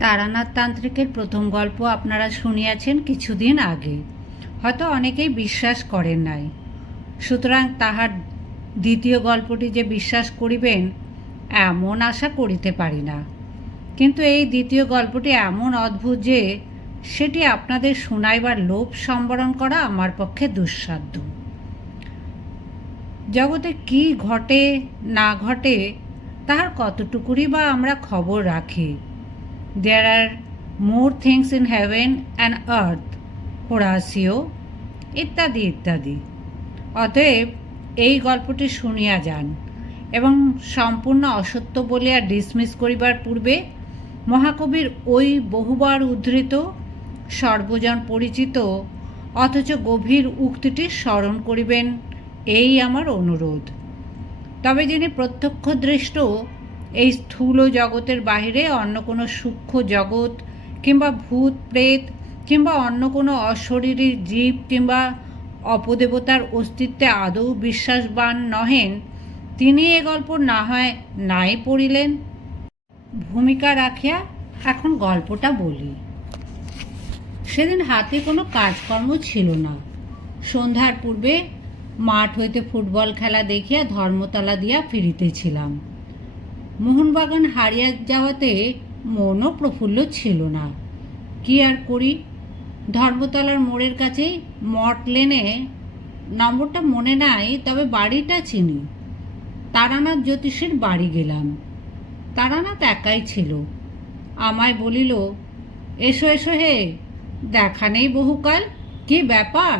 তারানাথ তান্ত্রিকের প্রথম গল্প আপনারা শুনিয়াছেন কিছুদিন আগে। হয়তো অনেকেই বিশ্বাস করেন নাই। সুতরাং তাহার দ্বিতীয় গল্পটি যে বিশ্বাস করিবেন, এমন আশা করিতে পারি না। কিন্তু এই দ্বিতীয় গল্পটি এমন অদ্ভুত যে, সেটি আপনাদের শোনাইবার লোভ সম্বরণ করা আমার পক্ষে দুঃসাধ্য। জগতে কি ঘটে, না ঘটে, তাহার কতটুকুরই বা আমরা খবর রাখি there are more things in heaven and earth Horatio ইত্যাদি ইত্যাদি। অতএব এই গল্পটি শুনিয়া যান এবং সম্পূর্ণ অসত্য বলিয়া ডিসমিস করিবার পূর্বে মহাকবির ওই বহুবার উদ্ধৃত, সর্বজন পরিচিত, অথচ গভীর উক্তিটি স্মরণ করিবেন, এই আমার অনুরোধ। তবে যিনি প্রত্যক্ষদৃষ্ট এই স্থূল জগতের বাহিরে অন্য কোনো সূক্ষ্ম জগৎ কিংবা ভূত, প্রেত কিংবা অন্য কোনো অশরীরী জীব কিংবা অপদেবতার অস্তিত্বে আদৌ বিশ্বাসবান নহেন? তিনি এ গল্প না হয়, নাই পড়িলেন। ভূমিকা রাখিয়া এখন গল্পটা বলি। সেদিন হাতে কোনো কাজকর্ম ছিল না। সন্ধ্যার পূর্বে মাঠ হইতে ফুটবল খেলা দেখিয়া ধর্মতলা দিয়া ফিরিতেছিলাম। মোহনবাগান হারিয়া যাওয়াতে মনও প্রফুল্ল ছিল না। কি আর করি? ধর্মতলার মোড়ের কাছে মঠ লেনে নম্বরটা মনে নাই, তবে বাড়িটা চিনি। তারানাথ জ্যোতিষের বাড়ি গেলাম। তারানাথ একাই ছিল। আমায় বলিল, এসো এসো হে, দেখা নেই বহুকাল, কি ব্যাপার?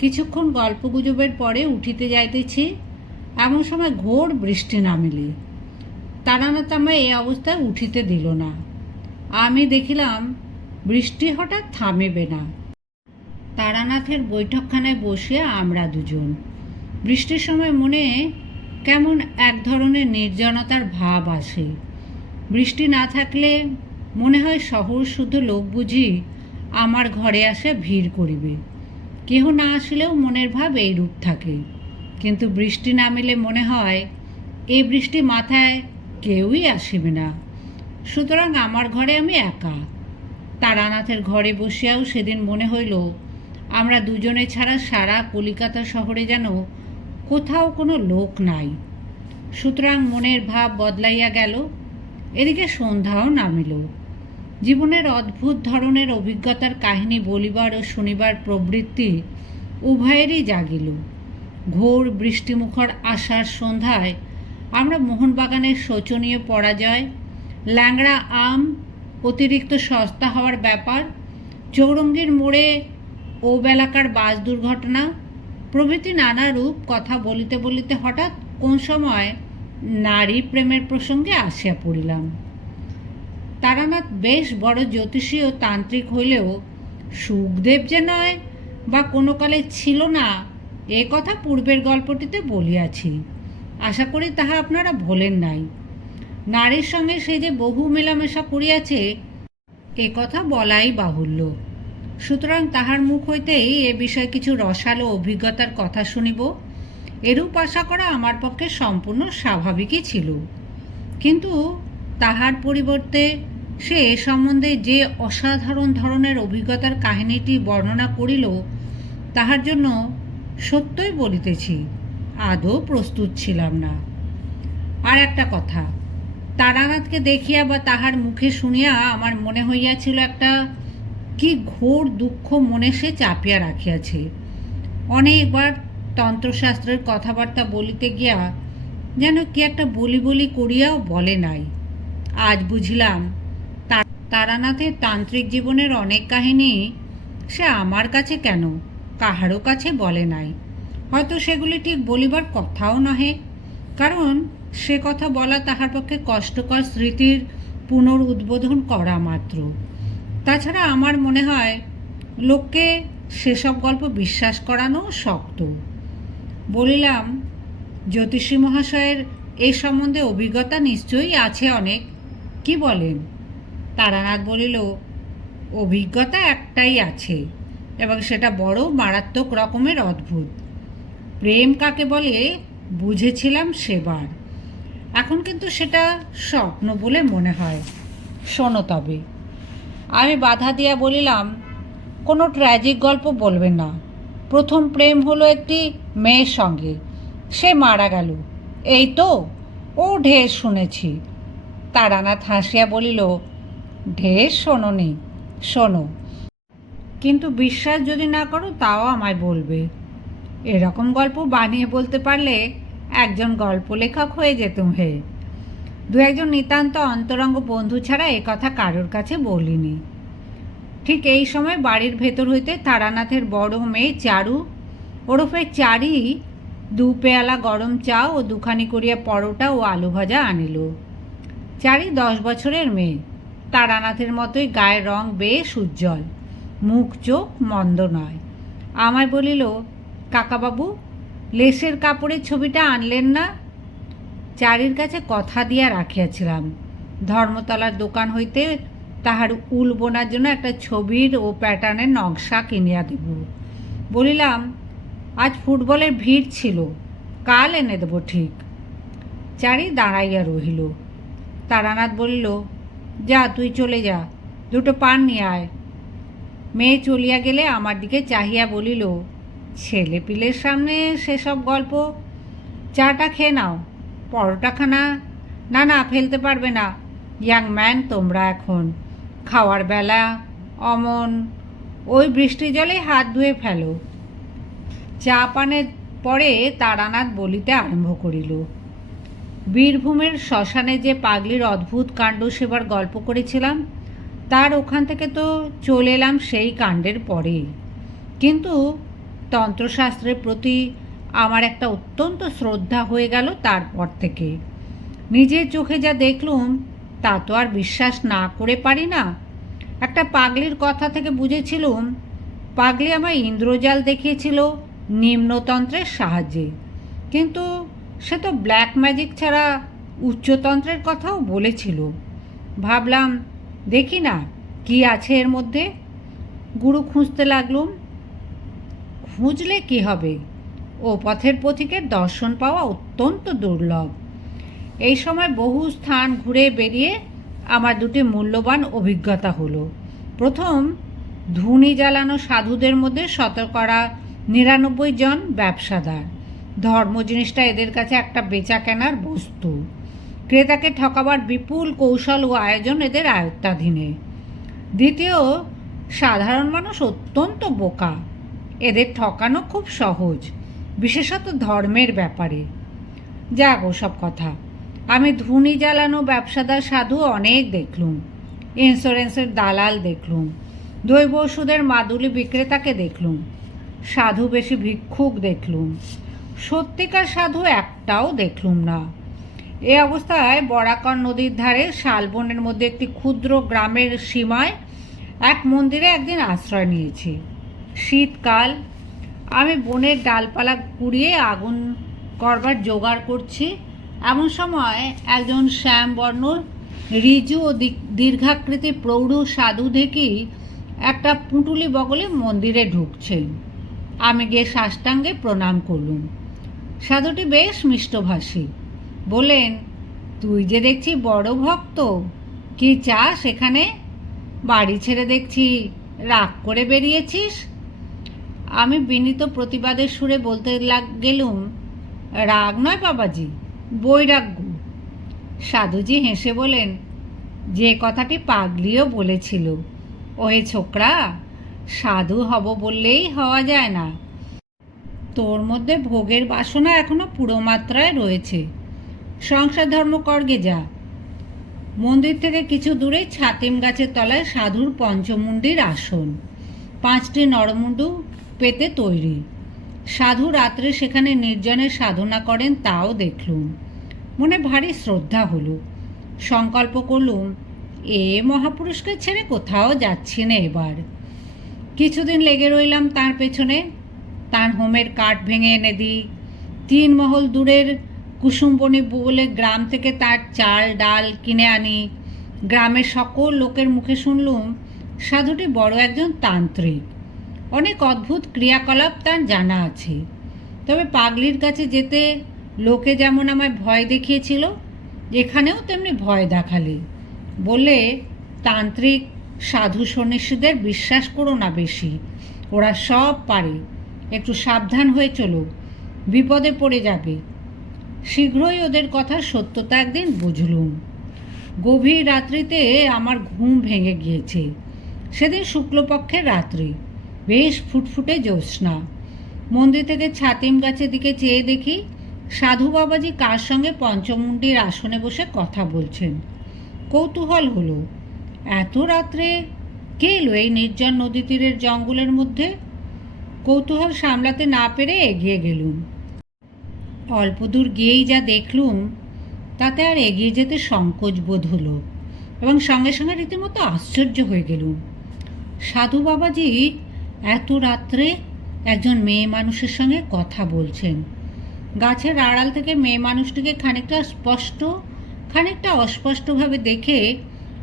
কিছুক্ষণ গল্পগুজবের পরে উঠিতে যাইতেছি, এমন সময় ঘোর বৃষ্টি নামিলি। তারানাথ আমায় এই অবস্থায় উঠিতে দিল না। আমি দেখিলাম বৃষ্টি হঠাৎ থামিবে না। তারানাথের বৈঠকখানায় বসিয়া আমরা দুজন। বৃষ্টির সময় মনে কেমন এক ধরনের নির্জনতার ভাব আসে। বৃষ্টি না থাকলে মনে হয় শহর শুধু লোক বুঝি আমার ঘরে আসে ভিড় করিবে। কেহ না আসলেও মনের ভাব এইরূপ থাকে। কিন্তু বৃষ্টি নামিলে মনে হয়, এই বৃষ্টি মাথায় কেউই আসিবে না। সুতরাং আমার ঘরে আমি একা। তারানাথের ঘরে বসিয়াও সেদিন মনে হইল, আমরা দুজনে ছাড়া সারা কলিকাতা শহরে যেন কোথাও কোনো লোক নাই। সুতরাং মনের ভাব বদলাইয়া গেল, এদিকে সন্ধ্যাও নামিল। জীবনের অদ্ভুত ধরনের অভিজ্ঞতার কাহিনী বলিবার ও শুনিবার প্রবৃত্তি উভয়েরই জাগিল। ঘোর বৃষ্টিমুখর আষাঢ় সন্ধ্যায় আমরা মোহনবাগানের শোচনীয় পরাজয়, ল্যাংড়া আম, অতিরিক্ত সস্তা হওয়ার ব্যাপার, চৌরঙ্গীর মোড়ে ও বেলাকার বাস দুর্ঘটনা, প্রভৃতি নানা রূপ কথা বলিতে বলিতে হঠাৎ কোন সময় নারী প্রেমের প্রসঙ্গে আসিয়া পড়িলাম। তারানাথ বেশ বড় জ্যোতিষী ও তান্ত্রিক হইলেও সুখদেব যে নয় বা কোনো কালে ছিল না, এ কথা পূর্বের গল্পটিতে বলিয়াছি। আশা করি তাহা আপনারা ভোলেন নাই। নারীর সঙ্গে সে যে বহু মেলামেশা করিয়াছে, এ কথা বলাই বাহুল্য। সুতরাং তাহার মুখ হইতেই এ বিষয়ে কিছু রসালো অভিজ্ঞতার কথা শুনিব। এরূপ আশা করা আমার পক্ষে সম্পূর্ণ স্বাভাবিকই ছিল। কিন্তু তাহার পরিবর্তে সে এ সম্বন্ধে যে অসাধারণ ধরনের অভিজ্ঞতার কাহিনীটি বর্ণনা করিল, তাহার জন্য সত্যই বলিতেছি। আদৌ প্রস্তুত ছিলাম না। আর একটা কথা, তারানাথকে দেখিয়া বা তাহার মুখে শুনিয়া আমার মনে হইয়াছিল একটা কি ঘোর দুঃখ মনে সে চাপিয়া রাখিয়াছে। অনেকবার তন্ত্রশাস্ত্রের কথাবার্তা বলিতে গিয়া যেন কি একটা বলি বলি করিয়াও বলে নাই। আজ বুঝিলাম তারানাথের তান্ত্রিক জীবনের অনেক কাহিনী সে আমার কাছে কেন, কাহারও কাছে বলে নাই। হয়তো সেগুলি ঠিক বলিবার কথাও নহে, কারণ সে কথা বলা তাহার পক্ষে কষ্টকর স্মৃতির পুনর উদ্বোধন করা মাত্র। তাছাড়া আমার মনে হয়, লোককে সেসব গল্প বিশ্বাস করানো শক্ত। বলিলাম, জ্যোতিষী মহাশয়ের এ সম্বন্ধে অভিজ্ঞতা নিশ্চয়ই আছে অনেক, কি বলেন? তারানাথ বলিল, অভিজ্ঞতা একটাই আছে, এবং সেটা বড় মারাত্মক রকমের অদ্ভুত। প্রেম কাকে বলে, বুঝেছিলাম সেবার। এখন কিন্তু সেটা স্বপ্ন বলে মনে হয়। শোনো তবে। আমি বাধা দিয়া বলিলাম, কোনো ট্র্যাজিক গল্প বলবে না। প্রথম প্রেম হলো একটি মেয়ের সঙ্গে। সে মারা গেল। এই তো, ও ঢের শুনেছি। তারানাথ হাসিয়া বলিল, ঢের শোনোনি, শোনো। কিন্তু বিশ্বাস যদি না করো, তাও আমায় বলবে। এরকম গল্প বানিয়ে বলতে পারলে একজন গল্প লেখক হয়ে যেতুম হে। দু একজন নিতান্ত অন্তরঙ্গ বন্ধু ছাড়া এ কথা কারোর কাছে বলিনি। ঠিক এই সময় বাড়ির ভেতর হইতে তারানাথের বড় মেয়ে চারু ওরফে চারি দু পেয়ালা গরম চা ও দুখানি করিয়া পরোটা ও আলু ভাজা আনিল। চারি দশ বছরের মেয়ে। তারানাথের মতোই গায়ের রং বেশ উজ্জ্বল। মুখ চোখ মন্দ নয়। আমায় বলিল কাকাবাবু, লেসের কাপড়ের ছবিটা আনলেন না? চারির কাছে কথা দিয়া রাখিয়াছিলাম। ধর্মতলার দোকান হইতে তাহার উল বোনার জন্য একটা ছবির ও প্যাটার্নের নকশা কিনিয়া দেব। বলিলাম, আজ ফুটবলের ভিড় ছিল, কাল এনে দেবো ঠিক। চারি দাঁড়াইয়া রহিল। তারানাথ বলিল, যা, তুই চলে যা, দুটো পান নিয়ে আয়। মেয়ে চলিয়া গেলে আমার দিকে চাহিয়া বলিল ছেলে পিলের সামনে সেসব গল্প। চাটা খেয়ে নাও, পরোটাখানা। না না, ফেলতে পারবে না। ইয়াং ম্যান, তোমরা এখন। খাওয়ার বেলা, অমন। ওই বৃষ্টি জলে হাত ধুয়ে ফেলো। চা পানের পরে তারানাথ বলিতে আরম্ভ করিল। বীরভূমের শ্মশানে যে পাগলির অদ্ভুত কাণ্ড সেবার গল্প করেছিলাম, তার ওখান থেকে তো চলে এলাম সেই কাণ্ডের পরেই। কিন্তু তন্ত্রশাস্ত্রের প্রতি আমার একটা অত্যন্ত শ্রদ্ধা হয়ে গেল তারপর থেকে। নিজের চোখে যা দেখলুম, তা তো আর বিশ্বাস না করে পারি না। একটা পাগলির কথা থেকে বুঝেছিলুম, পাগলি আমায় ইন্দ্রজাল দেখিয়েছিল নিম্নতন্ত্রের সাহায্যে। কিন্তু সে তো ব্ল্যাক ম্যাজিক ছাড়া উচ্চতন্ত্রের কথাও বলেছিল। ভাবলাম, দেখি না, কি আছে এর মধ্যে? গুরু খুঁজতে লাগলুম খুঁজলে কি হবে? ও পথের পথিকের দর্শন পাওয়া অত্যন্ত দুর্লভ। এই সময় বহু স্থান ঘুরে বেরিয়ে আমার দুটি মূল্যবান অভিজ্ঞতা হলো। প্রথম, ধুনি জ্বালানো সাধুদের মধ্যে শতকরা নিরানব্বই জন ব্যবসাদার। ধর্ম জিনিসটা এদের কাছে একটা বেচা কেনার বস্তু। ক্রেতাকে ঠকাবার বিপুল কৌশল ও আয়োজন এদের আয়ত্তাধীনে। দ্বিতীয়, সাধারণ মানুষ অত্যন্ত বোকা। এদের ঠকানো খুব সহজ, বিশেষত ধর্মের ব্যাপারে। যাক ওসব কথা, আমি ধুনি জ্বালানো ব্যবসাদার সাধু অনেক দেখলুম ইন্স্যুরেন্সের দালাল দেখলুম, দৈব ওষুধের মাদুলি বিক্রেতাকে দেখলুম, সাধু বেশি ভিক্ষুক দেখলুম, সত্যিকার সাধু একটাও দেখলুম না। এ অবস্থায় বরাকর নদীর ধারে শালবনের মধ্যে একটি ক্ষুদ্র গ্রামের সীমায় এক মন্দিরে একদিন আশ্রয় নিয়েছি। শীতকাল। আমি বনের ডালপালা কুড়িয়ে আগুন করবার জোগাড় করছি। এমন সময় একজন শ্যামবর্ণ, রিজু ও দীর্ঘাকৃতি প্রৌঢ় সাধু দেখি একটা পুঁটুলি বগলে মন্দিরে ঢুকছেন আমি গিয়ে সাষ্টাঙ্গে প্রণাম করলুম। সাধুটি বেশ মিষ্টভাষী। বলেন তুই যে দেখছি বড় ভক্ত, কি চাস এখানে? বাড়ি ছেড়ে দেখছি রাগ করে বেরিয়েছিস? আমি বিনীত প্রতিবাদের সুরে বলতে লাগ, গেলুম, রাগ নয় বাবাজি, বৈরাগ্য। সাধুজি হেসে বলেন, যে কথাটি পাগলিও বলেছিল। ওহে ছোকরা, সাধু হব বললেই হওয়া যায় না। তোর মধ্যে ভোগের বাসনা এখনও পুরো মাত্রায় রয়েছে। সংসার ধর্ম করগে যা। মন্দির থেকে কিছু দূরে ছাতিম গাছের তলায় সাধুর পঞ্চমুণ্ডির আসন। পাঁচটি নরমুণ্ডু পেতে তৈরি। সাধু রাত্রে সেখানে নির্জনে সাধনা করেন তাও দেখলুম। মনে ভারী শ্রদ্ধা হলো। সংকল্প করলুম, এ মহাপুরুষকে ছেড়ে কোথাও যাচ্ছি না এবার। কিছুদিন লেগে রইলাম তার পেছনে। তার হোমের কাঠ ভেঙে এনে দিই। তিন মহল দূরের কুসুমবনি বলে গ্রাম থেকে তার চাল, ডাল কিনে আনি। গ্রামের সকল লোকের মুখে শুনলুম, সাধুটি বড় একজন তান্ত্রিক। অনেক অদ্ভুত ক্রিয়াকলাপ তার জানা আছে। তবে পাগলির কাছে যেতে লোকে যেমন আমায় ভয় দেখিয়েছিল, এখানেও তেমনি ভয় দেখালে। বললে, তান্ত্রিক সাধু সন্ন্যাসীদের বিশ্বাস করো না বেশি, ওরা সব পারে, একটু সাবধান হয়ে চলো, বিপদে পড়ে যাবে। শীঘ্রই ওদের কথা সত্যতা একদিন বুঝলুম। গভীর রাত্রিতে আমার ঘুম ভেঙে গিয়েছে। সেদিন শুক্লপক্ষের রাত্রি। বেশ ফুটফুটে জ্যোৎস্না। মন্দির থেকে ছাতিম গাছের দিকে চেয়ে দেখি সাধু বাবাজি কার সঙ্গে পঞ্চমুণ্ডির আসনে বসে কথা বলছেন। কৌতূহল হলো, এত রাত্রে কে এলো এই নির্জন নদী তীরের জঙ্গলের মধ্যে? কৌতূহল সামলাতে না পেরে এগিয়ে গেলুম। অল্প দূর গিয়েই যা দেখলুম, তাতে আর এগিয়ে যেতে সংকোচ বোধ হলো এবং সঙ্গে সঙ্গে রীতিমতো আশ্চর্য হয়ে গেলুম। সাধু বাবাজি এত রাত্রে একজন মেয়ে মানুষের সঙ্গে কথা বলছেন। গাছের আড়াল থেকে মেয়ে মানুষটিকে খানিকটা স্পষ্ট, খানিকটা অস্পষ্টভাবে দেখে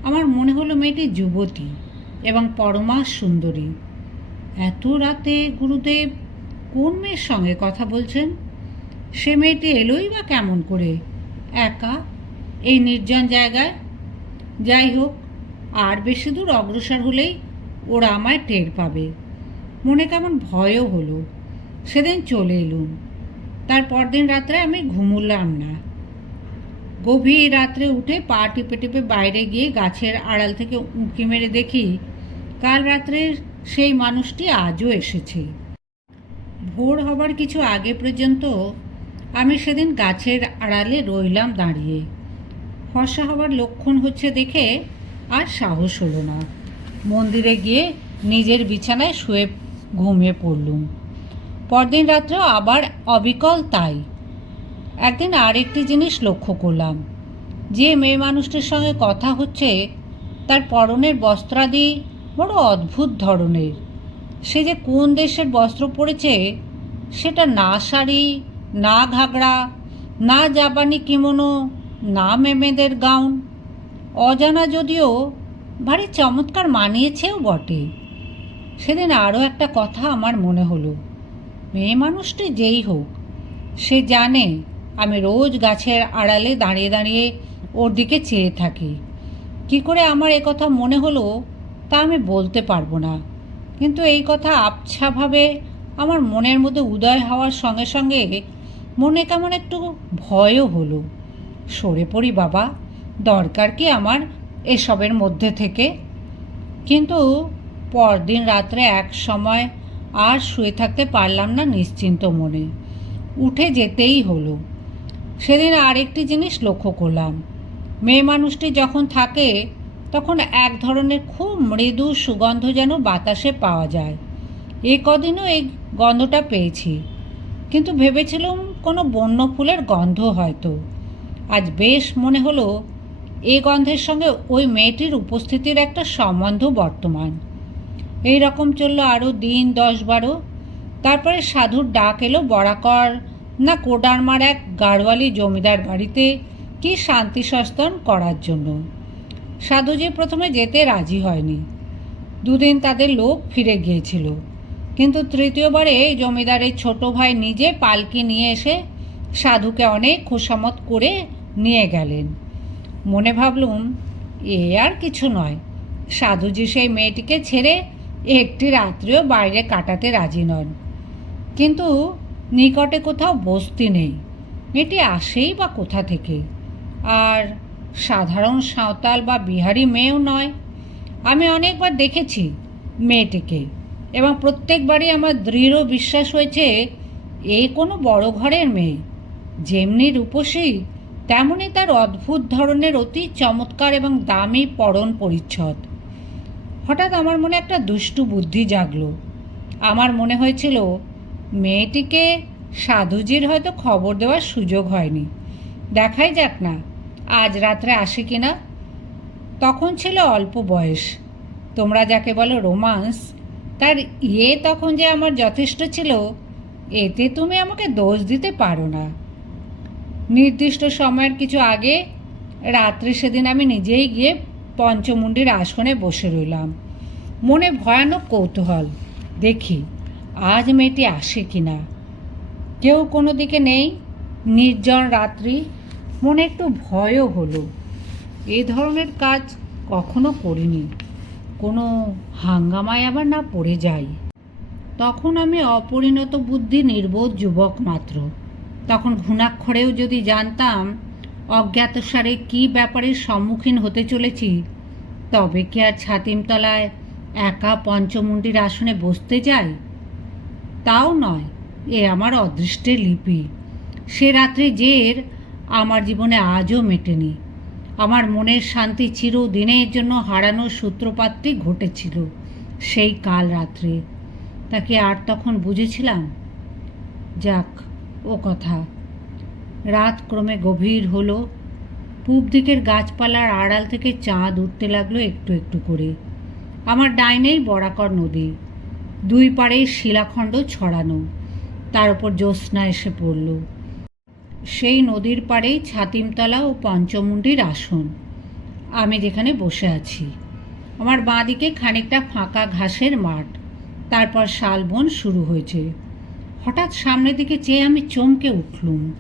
আমার মনে হলো মেয়েটি যুবতী এবং পরমা সুন্দরী। এত রাতে গুরুদেব কোন মেয়ের সঙ্গে কথা বলছেন? সে মেয়েটি এলোই বা কেমন করে? একা? এই নির্জন জায়গায়? যাই হোক, আর বেশি দূর অগ্রসর হলেই ওরা আমায় টের পাবে। মনে কেমন ভয়ও হলো। সেদিন চলে এলুম। তার পরদিন রাত্রে আমি ঘুমুলাম না। গভীর রাত্রে উঠে পা টিপে টিপে বাইরে গিয়ে গাছের আড়াল থেকে উঁকি মেরে দেখি, কাল রাত্রে সেই মানুষটি আজও এসেছে। ভোর হবার কিছু আগে পর্যন্ত আমি সেদিন গাছের আড়ালে রইলাম দাঁড়িয়ে। ফর্সা হবার লক্ষণ হচ্ছে দেখে আর সাহস হলো না। মন্দিরে গিয়ে নিজের বিছানায় শুয়ে ঘুমিয়ে পড়লুম। পরদিন রাত্রেও আবার অবিকল তাই। একদিন আরেকটি জিনিস লক্ষ্য করলাম। যে মেয়ে মানুষটির সঙ্গে কথা হচ্ছে, তার পরনের বস্ত্রাদি বড় অদ্ভুত ধরনের। সে যে কোন দেশের বস্ত্র পরেছে, সেটা না শাড়ি, না ঘাগড়া না জাপানি কিমোনো, না মেমেদের গাউন। অজানা যদিও ভারী চমৎকার মানিয়েছেও বটে। সেদিন আরও একটা কথা আমার মনে হলো। মেয়ে মানুষটি যেই হোক, সে জানে আমি রোজ গাছের আড়ালে দাঁড়িয়ে দাঁড়িয়ে ওর দিকে চেয়ে থাকি। কি করে আমার কথা মনে হলো তা আমি বলতে পারব না। কিন্তু এই কথা আবছাভাবে আমার মনের মধ্যে উদয় হওয়ার সঙ্গে সঙ্গে মনে কেমন একটু ভয়ও হলো। সরে পড়ি বাবা, দরকার কি আমার এসবের মধ্যে থেকে? কিন্তু পরদিন রাত্রে এক সময় আর শুয়ে থাকতে পারলাম না নিশ্চিন্ত মনে। উঠে যেতেই হলো। সেদিন আরেকটি জিনিস লক্ষ্য করলাম। মেয়ে মানুষটি যখন থাকে, তখন এক ধরনের খুব মৃদু সুগন্ধ যেন বাতাসে পাওয়া যায়। এ কদিনও এই গন্ধটা পেয়েছি। কিন্তু ভেবেছিলাম কোনো বন্য ফুলের গন্ধ হয়তো। আজ বেশ মনে হলো এই গন্ধের সঙ্গে ওই মেয়েটির উপস্থিতির একটা সম্বন্ধ বর্তমান। এই রকম চলল আরও দিন, দশ বারো। তারপরে সাধুর ডাক এলো বরাকর। না, কোডারমার এক গাড়োয়ালি জমিদার বাড়িতে কি শান্তি সস্তন করার জন্য। সাধুজি প্রথমে যেতে রাজি হয়নি। দুদিন তাদের লোক ফিরে গিয়েছিল। কিন্তু তৃতীয়বারে জমিদারের ছোট ভাই নিজে পালকি নিয়ে এসে সাধুকে অনেক খোসামত করে নিয়ে গেলেন। মনে ভাবলুম, এ আর কিছু নয়। সাধুজি সেই মেয়েটিকে ছেড়ে একটি রাত্রিও বাইরে কাটাতে রাজি নন। কিন্তু নিকটে কোথাও বস্তি নেই। এটি আসেই বা কোথা থেকে? আর সাধারণ সাঁওতাল বা বিহারি মেয়েও নয়। আমি অনেকবার দেখেছি মেয়েটিকে এবং প্রত্যেকবারই আমার দৃঢ় বিশ্বাস হয়েছে, এ কোনো বড় ঘরের মেয়ে। যেমনি রূপসী, তেমনি তার অদ্ভুত ধরনের অতি চমৎকার এবং দামি পরন পরিচ্ছদ। হঠাৎ আমার মনে একটা দুষ্টু বুদ্ধি জাগলো। আমার মনে হয়েছিল, মেয়েটিকে সাধুজির হয়তো খবর দেওয়ার সুযোগ হয়নি। দেখাই যাক না, আজ রাত্রে আসে কি না? তখন ছিল অল্প বয়স। তোমরা যাকে বলো রোমান্স, তার ইয়ে তখন যে আমার যথেষ্ট ছিল, এতে তুমি আমাকে দোষ দিতে পারো না। নির্দিষ্ট সময়ের কিছু আগে, রাত্রে সেদিন আমি নিজেই গিয়ে পঞ্চমুণ্ডির আসনে বসে রইলাম। মনে ভয়ানক কৌতূহল। দেখি, আজ মেয়েটি আসে কি না কেউ কোনো দিকে নেই? নির্জন রাত্রি? মনে একটু ভয়ও হলো। এ ধরনের কাজ কখনো করিনি। কোনো হাঙ্গামায় আবার না পড়ে যাই। তখন আমি অপরিণত বুদ্ধি নির্বোধ যুবক মাত্র। তখন ঘুণাক্ষরেও যদি জানতাম অজ্ঞাতসারে কী ব্যাপারে সম্মুখীন হতে চলেছি? তবে কি আর ছাতিমতলায় একা পঞ্চমুণ্ডির আসনে বসতে যাই? তাও নয়, এ আমার অদৃষ্টের লিপি। সে রাত্রে জের আমার জীবনে আজও মেটেনি। আমার মনের শান্তি চিরদিনের জন্য হারানোর সূত্রপাতটি ঘটেছিল সেই কাল রাত্রে। তাকে আর তখন বুঝেছিলাম? যাক, ও কথা। রাত ক্রমে গভীর হলো। পূব দিকের গাছপালার আড়াল থেকে চাঁদ উঠতে লাগল একটু একটু করে। আমার ডাইনেই বরাকর নদী, দুই পাড়ে শিলাখণ্ড ছড়ানো, তার উপর জ্যোৎস্না এসে পড়ল। সেই নদীর পাড়েই ছাতিমতলা ও পঞ্চমুণ্ডির আসন। আমি যেখানে বসে আছি। আমার বাঁদিকে খানিকটা ফাঁকা ঘাসের মাঠ, তারপর শালবন শুরু হয়েছে। হঠাৎ সামনের দিকে চেয়ে আমি চমকে উঠলুম।